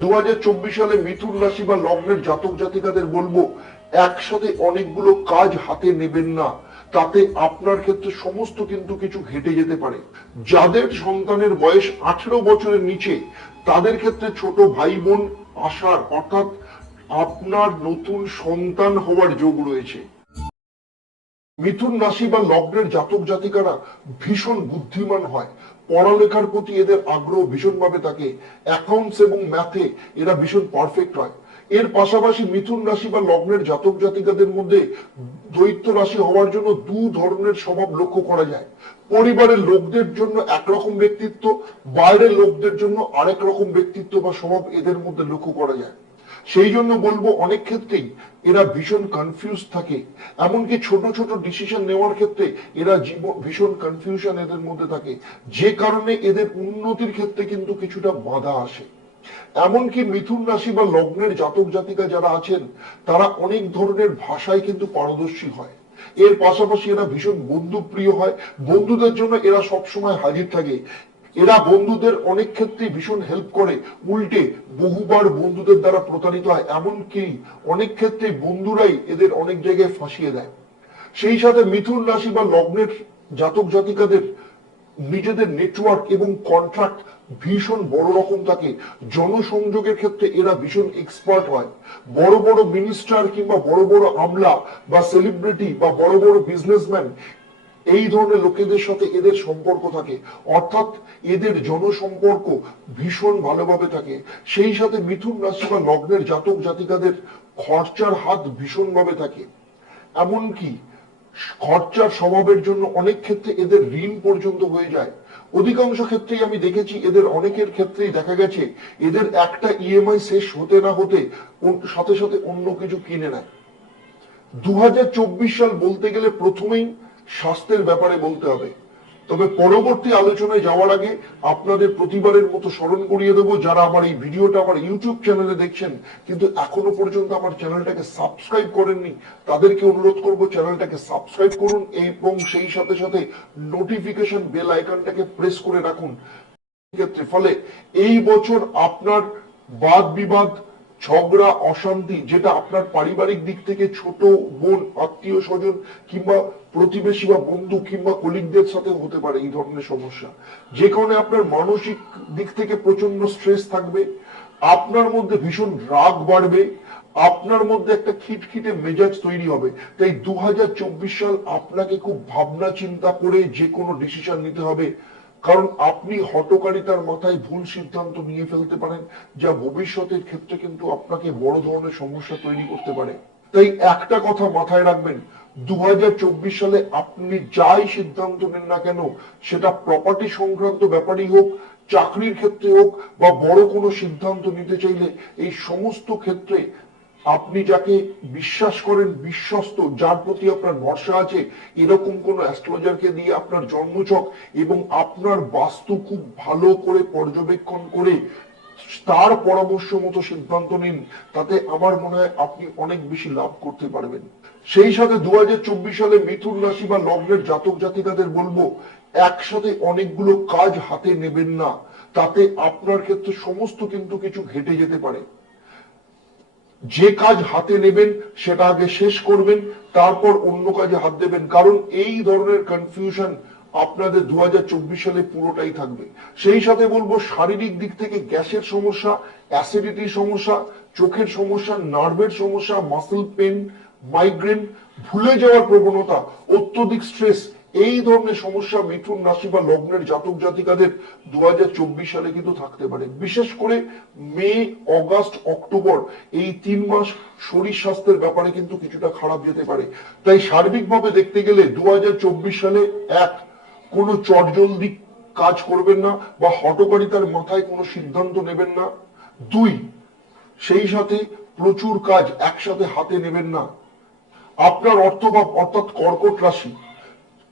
2024 সালে মিথুন রাশি বা লগ্নের জাতক জাতিকাদের বলবো একসাথে অনেকগুলো কাজ হাতে নেবেন না, তাতে আপনার ক্ষেত্রে সমস্ত কিন্তু কিছু ঘটে যেতে পারে। যাদের সন্তানের বয়স 18 বছরের নিচে তাদের ক্ষেত্রে ছোট ভাই বোন আসার অর্থাৎ আপনার নতুন সন্তান হওয়ার যোগ রয়েছে। মিথুন রাশি বা লগ্নের জাতক জাতিকারা ভীষণ বুদ্ধিমান হয়, পড়ালেখার প্রতি এদের আগ্রহ ভীষণভাবে থাকে, অ্যাকাউন্টস এবং ম্যাথে এরা ভীষণ পারফেক্ট হয়। এর পাশাপাশি মিথুন রাশি বা লগ্নের জাতক জাতিকাদের মধ্যে দৈত্য রাশি হওয়ার জন্য দু ধরনের স্বভাব লক্ষ্য করা যায়। পরিবারের লোকদের জন্য একরকম ব্যক্তিত্ব, বাইরের লোকদের জন্য আরেক রকম ব্যক্তিত্ব বা স্বভাব এদের মধ্যে লক্ষ্য করা যায়। সেই জন্য বলবো অনেক ক্ষেত্রেই এরা ভীষণ কনফিউজ থাকে, এমনকি ছোট ছোট ডিসিশন নেওয়ার ক্ষেত্রে এরা ভীষণ কনফিউশন এদের মধ্যে থাকে, যে কারণে এদের উন্নতির ক্ষেত্রে কিন্তু কিছুটা বাধা আসে। এমনকি মিথুন রাশি বা লগ্নের জাতক জাতিকা যারা আছেন তারা অনেক ধরনের ভাষায় কিন্তু পারদর্শী হয়। এর পাশাপাশি এরা ভীষণ বন্ধুপ্রিয় হয়, বন্ধুদের জন্য এরা সবসময় হাজির থাকে। এরা বন্ধুদের অনেক ক্ষেত্রে ভীষণ হেল্প করে, উল্টে বহুবার বন্ধুদের দ্বারা প্রতারিত হয়, এমনকি অনেক ক্ষেত্রে বন্ধুরাই এদের অনেক জায়গায় ফাঁসিয়ে দেয়। সেই সাথে মিথুন রাশি বা লগ্নের জাতক জাতিকাদের নিজেদের নেটওয়ার্ক এবং কন্ট্রাক্ট ভীষণ বড় রকম থাকে। জনসংযোগের ক্ষেত্রে এরা ভীষণ এক্সপার্ট হয়। বড় বড় মিনিস্টার কিংবা বড় বড় আমলা বা সেলিব্রিটি বা বড় বড় বিজনেসম্যান এই ধরনের লোকেদের সাথে এদের সম্পর্ক থাকে, অর্থাৎ এদের জনসম্পর্ক ভীষণ ভালোভাবে থাকে। সেই সাথে মিথুন রাশি বা লগ্নের জাতক জাতিকাদের খরচার হাত ভীষণভাবে থাকে, এমনকি খরচার স্বভাবের জন্য অনেক ক্ষেত্রে এদের ঋণ পর্যন্ত হয়ে যায়। অধিকাংশ ক্ষেত্রেই আমি দেখেছি, এদের অনেকের ক্ষেত্রেই দেখা গেছে এদের একটা ইএমআই শেষ হতে না হতে সাথে সাথে অন্য কিছু কিনে নেয়। 2024 সাল বলতে গেলে প্রথমেই স্বাস্থ্যের ব্যাপারে বলতে হবে। তবে পরবর্তী আলোচনায় যাওয়ার আগে আপনাদের প্রতিবারের মতো স্মরণ করিয়ে দেবো, যারা আমার এই ভিডিওটা আমার ইউটিউব চ্যানেলে দেখছেন কিন্তু এখনো পর্যন্ত আমার চ্যানেলটাকে সাবস্ক্রাইব করেননি, তাদেরকে অনুরোধ করব চ্যানেলটাকে সাবস্ক্রাইব করুন এবং সেই সাথে সাথে নোটিফিকেশন বেল আইকনটাকে প্রেস করে রাখুন। ক্ষেত্রে ফলে এই বছর আপনার বাদ বিবাদ, ঝগড়া, অশান্তি, যেটা আপনার পারিবারিক দিক থেকে ছোট বোন, আত্মীয় স্বজন কিংবা প্রতিবেশী বা বন্ধু কিংবা কলিগদের সাথে হতে পারে, এই ধরনের সমস্যা, যে কারণে আপনার মানসিক দিক থেকে প্রচন্ড স্ট্রেস থাকবে, আপনার মধ্যে ভীষণ রাগ বাড়বে, আপনার মধ্যে একটা খিটখিটে মেজাজ তৈরি হবে। তাই 2024 সাল আপনাকে খুব ভাবনা চিন্তা করে যে কোনো ডিসিশন নিতে হবে, কারণ আপনি হঠকারিতার মাথায় ভুল সিদ্ধান্ত নিয়ে ফেলতে পারেন, যা ভবিষ্যতের ক্ষেত্রে কিন্তু আপনাকে বড় ধরনের সমস্যা তৈরি করতে পারে। তাই একটা কথা মাথায় রাখবেন, 2024 সালে আপনি যাই সিদ্ধান্ত নেন না কেন, সেটা প্রপার্টি সংক্রান্ত ব্যাপারই হোক, চাকরির ক্ষেত্রে হোক বা বড় কোনো সিদ্ধান্ত নিতে চাইলে, এই সমস্ত ক্ষেত্রে আপনি যাকে বিশ্বাস করেন, বিশ্বস্ত, যার প্রতি আপনার ভরসা আছে, এরকম কোন অ্যাস্ট্রোলজারকে দিয়ে আপনার জন্মছক এবং আপনার বাস্তু খুব ভালো করে পর্যবেক্ষণ করে তার পরামর্শ মতো সিদ্ধান্ত নিন, তাতে আমার মনে হয় আপনি অনেক বেশি লাভ করতে পারবেন। সেই সাথে 2024 সালে মিথুন রাশি বা লগ্নের জাতক জাতিকাদের বলবো একসাথে অনেকগুলো কাজ হাতে নেবেন না, তাতে আপনার ক্ষেত্রে সমস্ত কিন্তু কিছু ঘটে যেতে পারে। যে কাজ হাতে নেবেন সেটা আগে শেষ করবেন, তারপর অন্য কাজে হাত দেবেন, কারণ এই ধরনের কনফিউশন আপনাদের 2024 সালে পুরোটাই থাকবে। সেই সাথে বলবো শারীরিক দিক থেকে গ্যাসের সমস্যা, অ্যাসিডিটির সমস্যা, চোখের সমস্যা, নার্ভের সমস্যা, মাসল পেন, মাইগ্রেন, ভুলে যাওয়ার প্রবণতা, অত্যধিক স্ট্রেস, এই ধরনের সমস্যা মিথুন রাশি বা লগ্নের জাতক জাতিকাদের 2024 সালে কিন্তু থাকতে পারে। বিশেষ করে মে, অগাস্ট, অক্টোবর এই 3 মাস শরীর স্বাস্থ্যের ব্যাপারে কিন্তু কিছুটা খারাপ যেতে পারে। তাই সার্বিকভাবে দেখতে গেলে 2024 সালে এক, কোনো চটজলদি কাজ করবেন না বা হঠকারিতার মাথায় কোনো সিদ্ধান্ত নেবেন না। 2, সেই সাথে প্রচুর কাজ একসাথে হাতে নেবেন না। আপনার অর্থভাব অর্থাৎ কর্কট রাশি,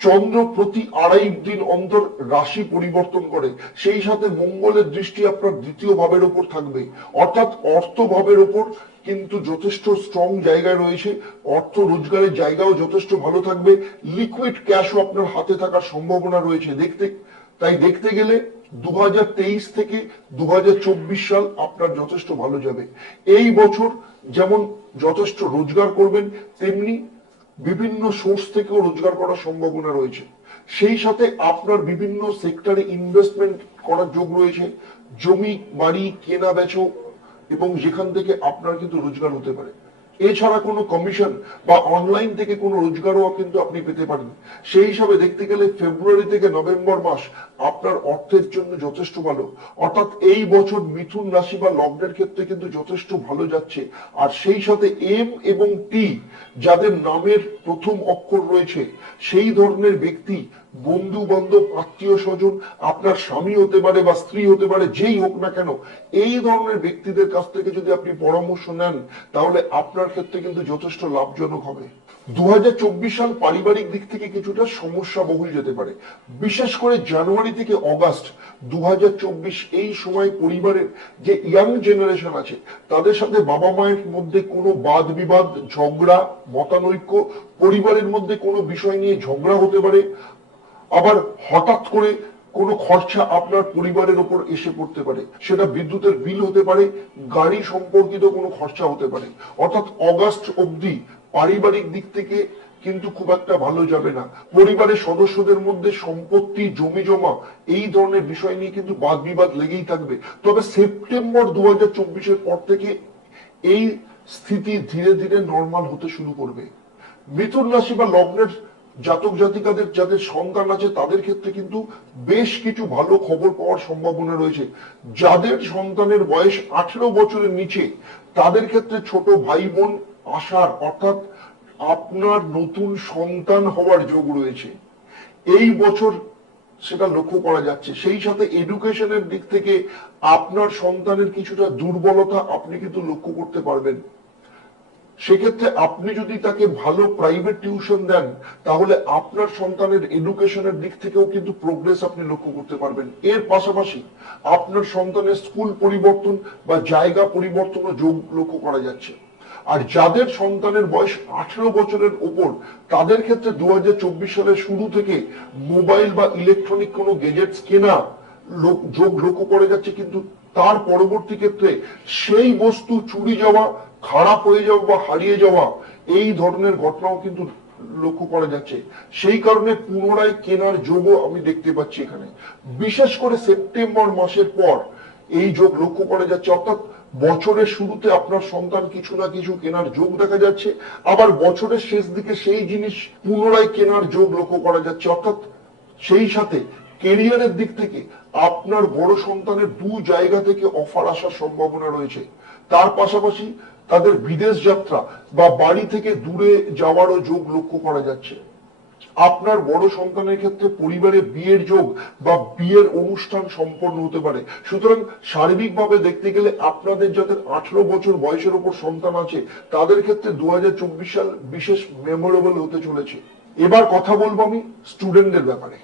চন্দ্র প্রতি 2.5 দিন অন্তর রাশি পরিবর্তন করে, সেই সাথে মঙ্গলের দৃষ্টি আপনার দ্বিতীয় ভাবের উপর থাকবে, অর্থাৎ অর্থ ভাবের উপর কিন্তু যথেষ্ট স্ট্রং জায়গায় রয়েছে, অর্থ রোজগারের জায়গাও যথেষ্ট ভালো থাকবে, লিকুইড ক্যাশও আপনার হাতে থাকার সম্ভাবনা রয়েছে। তাই দেখতে গেলে 2023 থেকে 2024 সাল আপনার আপনার যথেষ্ট ভালো যাবে। এই বছর যেমন যথেষ্ট রোজগার করবেন, তেমনি বিভিন্ন সোর্স থেকেও রোজগার করার সম্ভাবনা রয়েছে। সেই সাথে আপনার বিভিন্ন সেক্টরে ইনভেস্টমেন্ট করার যোগ রয়েছে, জমি বাড়ি কেনা বেচো, এবং যেখান থেকে আপনার কিন্তু রোজগার হতে পারে। এছাড়া কোনো কমিশন বা অনলাইন থেকে কোনো রোজগারও কিন্তু আপনি পেতে পারেন। সেই হিসাবে দেখতে গেলে ফেব্রুয়ারি থেকে নভেম্বর মাস আপনার অর্থের জন্য যথেষ্ট ভালো। অর্থাৎ এই বছর মিথুন রাশি বা লগ্নের ক্ষেত্রে কিন্তু যথেষ্ট ভালো যাচ্ছে। আর সেই সাথে এম এবং টি যাদের নামের প্রথম অক্ষর রয়েছে, সেই ধরনের ব্যক্তি, বন্ধু বান্ধব, আত্মীয় স্বজন, আপনার স্বামী হতে পারে বা স্ত্রী হতে পারে, যেই হোক না কেন, এই ধরনের ব্যক্তিদের কাছ থেকে যদি আপনি পরামর্শ নেন, তাহলে আপনার ক্ষেত্রে কিন্তু যথেষ্ট লাভজনক হবে। 2024 সাল পারিবারিক দিক থেকে কিছুটা সমস্যা বহুল যেতে পারে। বিশেষ করে জানুয়ারি থেকে অগাস্ট 2024, এই সময় পরিবারের যে ইয়াং জেনারেশন আছে, তাদের সাথে বাবা মায়ের মধ্যে কোনো বাদ বিবাদ, ঝগড়া, মতানৈক্য, পরিবারের মধ্যে কোনো বিষয় নিয়ে ঝগড়া হতে পারে। আবার হঠাৎ করে কোনো খরচা আপনার পরিবারের উপর এসে পড়তে পারে, সেটা বিদ্যুতের বিল হতে পারে, গাড়ি সম্পর্কিত কোনো খরচা হতে পারে। অর্থাৎ অগাস্ট অবধি পারিবারিক দিক থেকে কিন্তু খুব একটা ভালো যাবে না। পরিবারের সদস্যদের মধ্যে সম্পত্তি, জমি জমা, এই ধরনের বিষয় নিয়ে কিন্তু বাদ বিবাদ লেগেই থাকবে। তবে সেপ্টেম্বর 2024-এর পর থেকে এই স্থিতি ধীরে ধীরে নর্মাল হতে শুরু করবে। মিথুন রাশি বা লগ্নের জাতক জাতিকাদের যাদের সন্তান আছে, তাদের ক্ষেত্রে কিন্তু বেশ কিছু ভালো খবর পাওয়ার সম্ভাবনা রয়েছে। যাদের সন্তানের বয়স 18 বছরের নিচে, তাদের ক্ষেত্রে ছোট ভাই বোন আসার, অর্থাৎ আপনার নতুন সন্তান হওয়ার যোগ রয়েছে এই বছর, সেটা লক্ষ্য করা যাচ্ছে। সেই সাথে এডুকেশনের দিক থেকে আপনার সন্তানের কিছুটা দুর্বলতা আপনি কিন্তু লক্ষ্য করতে পারবেন। সেক্ষেত্রে আপনি যদি তাকে ভালো প্রাইভেট টিউশন দেন, তাহলে আপনার সন্তানের এডুকেশনের দিক থেকেও কিন্তু প্রোগ্রেস আপনি লক্ষ্য করতে পারবেন। এর পাশাপাশি আপনার সন্তানের স্কুল পরিবর্তন বা জায়গা পরিবর্তনও যোগ লক্ষ্য করা যাচ্ছে। আর যাদের সন্তানের বয়স 18 বছরের উপর, তাদের ক্ষেত্রে 2024 সালের শুরু থেকে মোবাইল বা ইলেকট্রনিক কোনো গেজেটস কেনা যোগ লক্ষ্য করা যাচ্ছে। কিন্তু তার পরবর্তী ক্ষেত্রে সেই বস্তু চুরি যাওয়া, খারাপ হয়ে যাওয়া বা হারিয়ে যাওয়া, এই ধরনের ঘটনাও কিন্তু লক্ষ্য করা যাচ্ছে। সেই কারণে পুনরায় কেনার যোগও আমি দেখতে পাচ্ছি এখানে। বিশেষ করে সেপ্টেম্বর মাসের পর এই যোগ লক্ষ্য করা যাচ্ছে। অর্থাৎ বছরের শুরুতে আপনার সন্তান কিছু না কিছু কেনার যোগ দেখা যাচ্ছে, আবার বছরের শেষ দিকে সেই জিনিস পুনরায় কেনার যোগ লক্ষ্য করা যাচ্ছে। অর্থাৎ সেই সাথে কেরিয়ারের দিক থেকে আপনার বড় সন্তানের দু জায়গা থেকে অফার আসার সম্ভাবনা রয়েছে। তার পাশাপাশি তাদের বিদেশ যাত্রা বা বাড়ি থেকে দূরে যাওয়ারও যোগ লক্ষ্য করা যাচ্ছে। আপনার বড় সন্তানের ক্ষেত্রে পরিবারে বিয়ের যোগ বা বিয়ের অনুষ্ঠান সম্পন্ন হতে পারে। সুতরাং সার্বিকভাবে দেখতে গেলে আপনাদের যাদের 18 বছর বয়সের উপর সন্তান আছে, তাদের ক্ষেত্রে 2024 সাল বিশেষ মেমোরেবল হতে চলেছে। এবার কথা বলবো আমি স্টুডেন্টদের ব্যাপারে।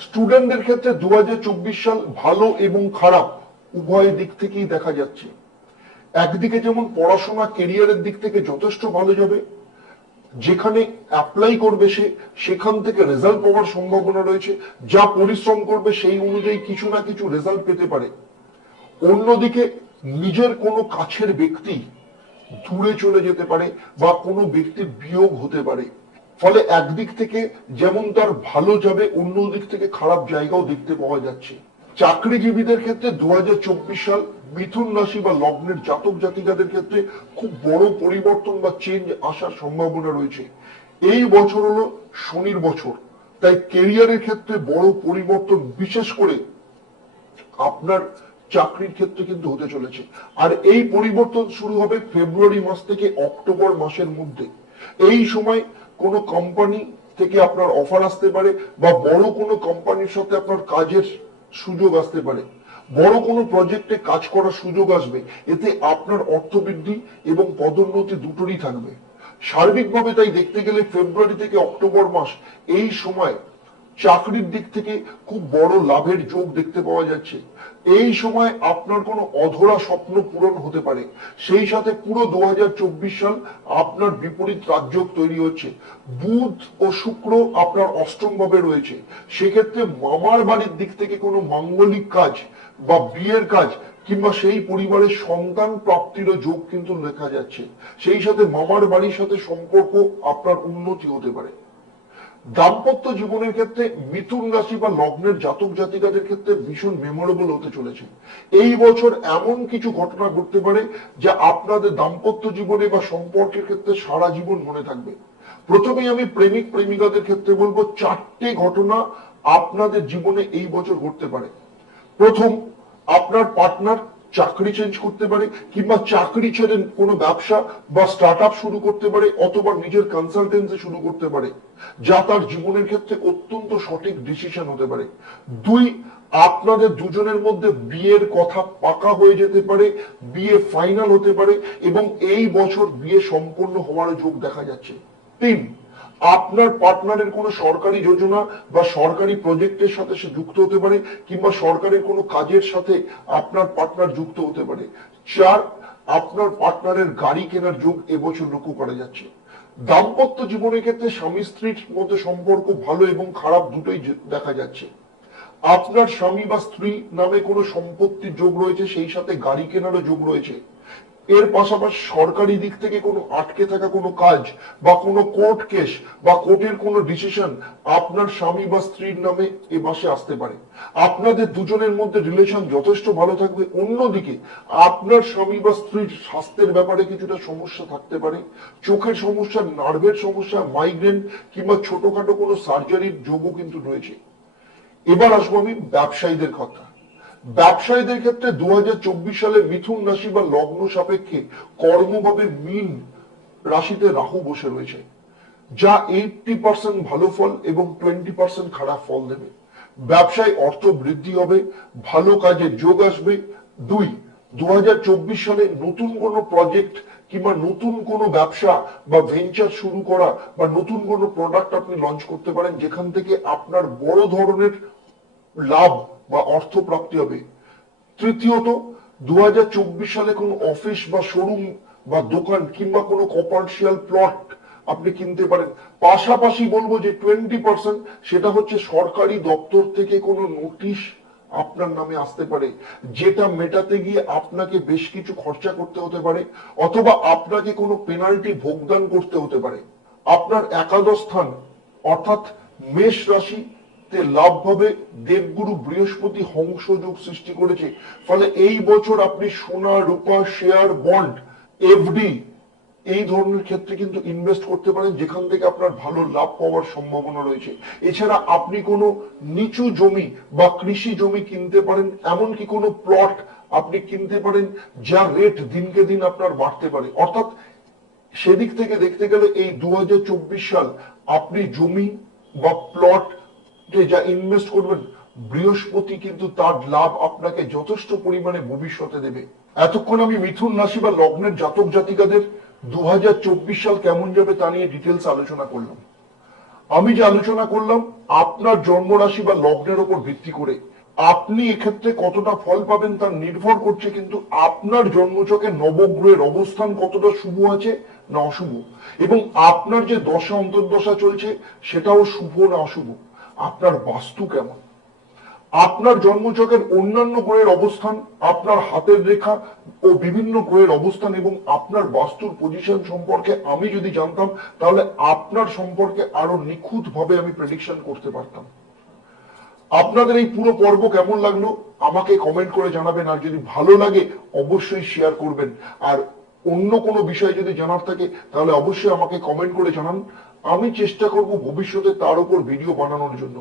স্টুডেন্টদের ক্ষেত্রে 2024 সাল ভালো এবং খারাপ উভয় দিক থেকেই দেখা যাচ্ছে। একদিকে যেমন পড়াশোনা, কেরিয়ারের দিক থেকে যথেষ্ট ভালো যাবে, যেখানে অ্যাপ্লাই করবে সেখান থেকে রেজাল্ট পাওয়ার সম্ভাবনা রয়েছে। যা পরিশ্রম করবে সেই অনুযায়ী কিছু না কিছু রেজাল্ট পেতে পারে। অন্যদিকে নিজের কোনো কাছের ব্যক্তি দূরে চলে যেতে পারে বা কোনো ব্যক্তির বিয়োগ হতে পারে। ফলে একদিক থেকে যেমন তার ভালো যাবে, অন্য দিক থেকে খারাপ জায়গাও দেখতে পাওয়া যাচ্ছে। চাকরিজীবীদের ক্ষেত্রে 2024 সাল মিথুন রাশি বা লগ্নের জাতক জাতিকাদের ক্ষেত্রে খুব বড় পরিবর্তন বা চেঞ্জ আসার সম্ভাবনা রয়েছে। এই বছর হলো শনির বছর, তাই কেরিয়ারের ক্ষেত্রে বড় পরিবর্তন বিশেষ করে আপনার চাকরির ক্ষেত্রে কিন্তু হতে চলেছে। আর এই পরিবর্তন শুরু হবে ফেব্রুয়ারি মাস থেকে অক্টোবর মাসের মধ্যে। এই সময় কোনো কোম্পানি থেকে আপনার অফার আসতে পারে বা বড় কোনো কোম্পানির সাথে আপনার কাজের সুযোগ আসতে পারে। বড় কোনো প্রজেক্টে কাজ করার সুযোগ আসবে। এতে আপনার অর্থবৃদ্ধি এবং পদোন্নতি দুটোরই থাকবে। সার্বিকভাবে তাই দেখতে গেলে ফেব্রুয়ারি থেকে অক্টোবর মাস, এই সময় চাকরির দিক থেকে খুব বড় লাভের যোগ দেখতে পাওয়া যাচ্ছে। এই সময় আপনার কোনো অধরা স্বপ্ন পূরণ হতে পারে। সেই সাথে পুরো 2024 সাল আপনার বিপরীত রাজযোগ তৈরি হচ্ছে। বুধ ও শুক্র আপনার অষ্টম ভাবে রয়েছে। সেক্ষেত্রে মামার বাড়ির দিক থেকে কোনো মাঙ্গলিক কাজ বা বিয়ের কাজ কিংবা সেই পরিবারের সন্তান প্রাপ্তিরও যোগ কিন্তু দেখা যাচ্ছে। সেই সাথে মামার বাড়ির সাথে সম্পর্ক আপনার উন্নতি হতে পারে। দাম্পত্য জীবনের ক্ষেত্রে মিথুন রাশি বা লগ্নের জাতক জাতিকাদের ক্ষেত্রে ভীষণ মেমোরেবল হতে চলেছে। এই বছর এমন কিছু ঘটনা ঘটতে পারে যা আপনাদের দাম্পত্য জীবনে বা সম্পর্কের ক্ষেত্রে সারা জীবন মনে থাকবে। প্রথমেই আমি প্রেমিক প্রেমিকাদের ক্ষেত্রে বলবো, চারটে ঘটনা আপনাদের জীবনে এই বছর ঘটতে পারে। প্রথম, আপনার পার্টনার চাকরি চেঞ্জ করতে পারে, কিংবা চাকরি ছেড়ে কোনো ব্যবসা বা স্টার্ট আপ শুরু করতে পারে, অথবা নিজের কনসালটেন্সি শুরু করতে পারে, যা তার জীবনের ক্ষেত্রে অত্যন্ত সঠিক ডিসিশন হতে পারে। দুই, আপনাদের দুজনের মধ্যে বিয়ের কথা পাকা হয়ে যেতে পারে, বিয়ে ফাইনাল হতে পারে, এবং এই বছর বিয়ে সম্পূর্ণ হওয়ার যোগ দেখা যাচ্ছে। তিন, আপনার পার্টনারের কোনো সরকারি যোজনা বা সরকারি প্রজেক্টের সাথে সে যুক্ত হতে পারে, কিংবা সরকারের কোনো কাজের সাথে আপনার পার্টনার যুক্ত হতে পারে। চার, আপনার পার্টনারের গাড়ি কেনার যোগ এবছর লক্ষ্য করা যাচ্ছে। দাম্পত্য জীবনের ক্ষেত্রে স্বামী স্ত্রীর মধ্যে সম্পর্ক ভালো এবং খারাপ দুটোই দেখা যাচ্ছে। আপনার স্বামী বা স্ত্রী নামে কোনো সম্পত্তির যোগ রয়েছে, সেই সাথে গাড়ি কেনারও যোগ রয়েছে। এর পাশাপাশি সরকারি দিক থেকে কোনো আটকে থাকা কোনো কাজ বা কোনো কোর্ট কেস বা কোর্টের কোনো ডিসিশন আপনার স্বামী বা স্ত্রীর নামে এ মাসে আসতে পারে। আপনাদের দুজনের মধ্যে রিলেশন যথেষ্ট ভালো থাকবে। অন্যদিকে আপনার স্বামী বা স্ত্রীর স্বাস্থ্যের ব্যাপারে কিছুটা সমস্যা থাকতে পারে। চোখের সমস্যা, নার্ভের সমস্যা, মাইগ্রেন কিংবা ছোটখাটো কোনো সার্জারির যোগও কিন্তু রয়েছে। এবার আসবো আমি ব্যবসায়ীদের কথা। ব্যবসায়ীদের ক্ষেত্রে 2024 সালে মিথুন রাশি বা লগ্ন সাপেক্ষে কর্মভাবে মীন রাশিতে রাহু বসে রয়েছে, যা 80% ভালো ফল এবং 20% খারাপ ফল দেবে। ব্যবসায় অর্থ বৃদ্ধি হবে, ভালো কাজের যোগ আসবে। দুই, 2024 সালে নতুন কোনো প্রজেক্ট কিংবা নতুন কোনো ব্যবসা বা ভেঞ্চার শুরু করা বা নতুন কোনো প্রোডাক্ট আপনি লঞ্চ করতে পারেন, যেখান থেকে আপনার বড় ধরনের লাভ বা অর্থ প্রাপ্তি হবে। তৃতীয়ত, 2024 সালে কোনো অফিস বা শোরুম বা দোকান কিংবা কোনো কমার্শিয়াল প্লট আপনি কিনতে পারেন। পাশাপাশি বলবো যে 20% সেটা হচ্ছে সরকারি দপ্তর থেকে কোনো নোটিশ আপনার নামে আসতে পারে, যেটা মেটাতে গিয়ে আপনাকে বেশ কিছু খরচা করতে হতে পারে, অথবা আপনাকে কোনো পেনাল্টি ভোগদান করতে হতে পারে। আপনার একাদশ স্থান অর্থাৎ মেষ রাশি লাভ হবে। দেবগুরু বৃহস্পতি হংস যোগ সৃষ্টি করেছে, ফলে এই বছর আপনি সোনা, রূপা, শেয়ার, বন্ড, এফডি এই ধরনের ক্ষেত্রে কিন্তু ইনভেস্ট করতে পারেন, যেখান থেকে আপনার ভালো লাভ পাওয়ার সম্ভাবনা রয়েছে। এছাড়া আপনি কোনো নিচু জমি বা কৃষি জমি কিনতে পারেন, এমনকি কোনো প্লট আপনি কিনতে পারেন, যা রেট দিনকে দিন আপনার বাড়তে পারে। অর্থাৎ সেদিক থেকে দেখতে গেলে এই 2024 সাল আপনি জমি বা প্লট যা ইনভেস্ট করবেন, বৃহস্পতি কিন্তু তার লাভ আপনাকে যথেষ্ট পরিমাণে ভবিষ্যতে দেবে। এতক্ষণ আমি মিথুন রাশি বা লগ্নের জাতক জাতিকাদের 2024 সাল কেমন যাবে তা নিয়ে ডিটেলস আলোচনা করলাম। আমি যে আলোচনা করলাম আপনার জন্ম রাশি বা লগ্নের উপর ভিত্তি করে আপনি এক্ষেত্রে কতটা ফল পাবেন তা নির্ভর করছে কিন্তু আপনার জন্মছকে নবগ্রহের অবস্থান কতটা শুভ আছে না অশুভ, এবং আপনার যে দশা অন্তর্দশা চলছে সেটাও শুভ না অশুভ, আপনার বাস্তু কেমন, আপনার জন্মছকের অন্যান্য গ্রহের অবস্থান, আপনার হাতের রেখা ও বিভিন্ন গ্রহের অবস্থান এবং আপনার বাস্তুর পজিশন সম্পর্কে আমি যদি জানতাম, তাহলে আপনার সম্পর্কে আরো নিখুঁত ভাবে আমি প্রেডিকশন করতে পারতাম। আপনাদের এই পুরো পর্ব কেমন লাগলো আমাকে কমেন্ট করে জানাবেন, আর যদি ভালো লাগে অবশ্যই শেয়ার করবেন। আর অন্য কোনো বিষয় যদি জানার থাকে তাহলে অবশ্যই আমাকে কমেন্ট করে জানান, আমি চেষ্টা করব ভবিষ্যতে তার উপর ভিডিও বানানোর জন্য।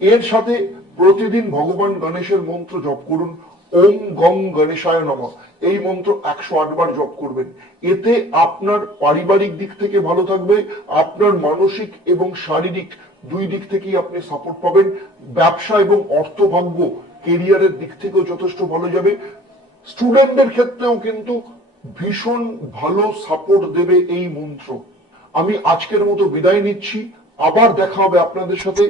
এর সাথে প্রতিদিন ভগবান গণেশের মন্ত্র জপ করুন, ওম গং গণেশায় নমঃ। এই মন্ত্র 108 বার জপ করবেন। এতে আপনার পারিবারিক দিক থেকে ভালো থাকবে, আপনার মানসিক এবং শারীরিক দুই দিক থেকেই আপনি সাপোর্ট পাবেন। ব্যবসা এবং অর্থভাগ্য, কেরিয়ারের দিক থেকেও যথেষ্ট ভালো যাবে। স্টুডেন্টদের ক্ষেত্রেও কিন্তু ভীষণ ভালো সাপোর্ট দেবে এই মন্ত্র। আমি আজকের মতো বিদায় নিচ্ছি, আবার দেখা হবে আপনাদের সাথে